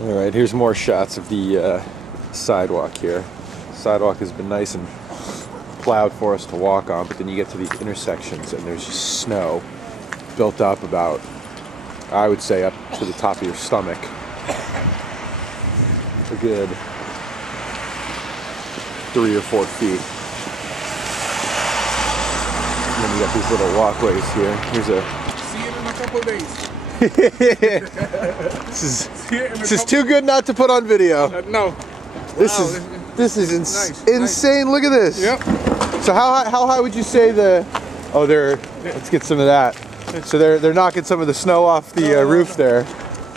Alright, here's more shots of the sidewalk here. The sidewalk has been nice and plowed for us to walk on, but then you get to these intersections and there's just snow built up about, I would say, up to the top of your stomach. A good 3 or 4 feet. And then you got these little walkways here. Here's a... See it in a couple of days. This is too good not to put on video. No. This is nice, insane. Nice. Look at this. Yep. So how high would you say the? Oh, let's get some of that. So they're knocking some of the snow off the roof there,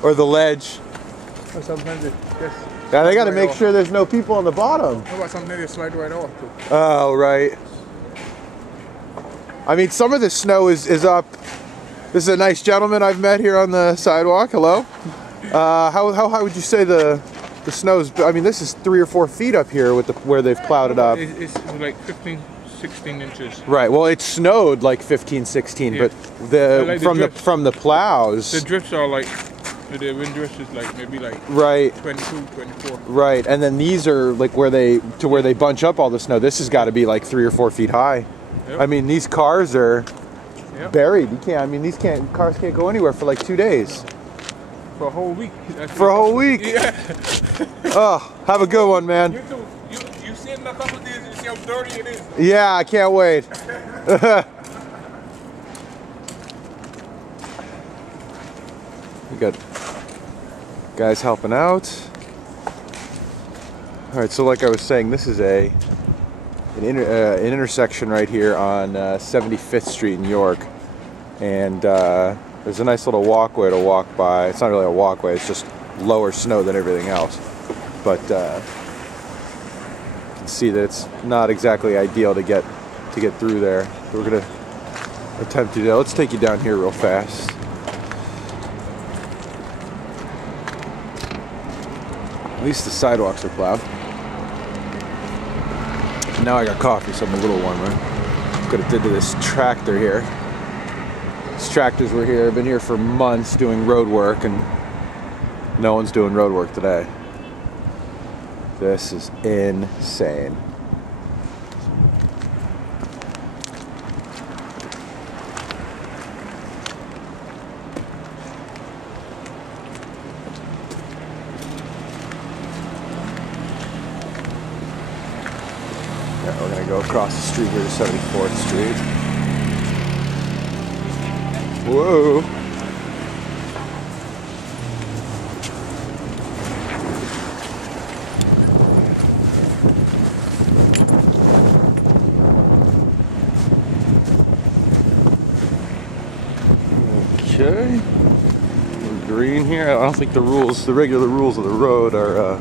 or the ledge. Or sometimes it just. Yeah, they got to make sure there's no people on the bottom. How about sometimes they slide right off too? Oh, right. I mean, some of the snow is up. This is a nice gentleman I've met here on the sidewalk. Hello. How high would you say the snow's? I mean, this is 3 or 4 feet up here with where they've plowed it up. It's like 15, 16 inches. Right. Well, it snowed like 15, 16, yeah. But like from the plows. The drifts are like the wind drift is like maybe like right 22, 24. Right, and then these are like where they bunch up all the snow. This has got to be like 3 or 4 feet high. Yep. I mean, these cars are. Yep. Buried. You can't. I mean, cars can't go anywhere for like 2 days. For a whole week. For a whole week. Yeah. Oh, have a good one, man. You too. You see it in a couple of days. You see how dirty it is. Yeah, I can't wait. We got guys helping out. All right. So, like I was saying, this is an intersection right here on 75th Street in York, and there's a nice little walkway to walk by. It's not really a walkway, it's just lower snow than everything else, but you can see that it's not exactly ideal to get through there. We're gonna attempt to do that. Let's take you down here real fast. At least the sidewalks are plowed. Now I got coffee, so I'm a little warmer. Could have did to this tractor here. These tractors were here, been here for months doing road work, and no one's doing road work today. This is insane. Yeah, we're gonna go across the street here to 74th Street. Whoa. Okay. We're green here. I don't think the regular rules of the road are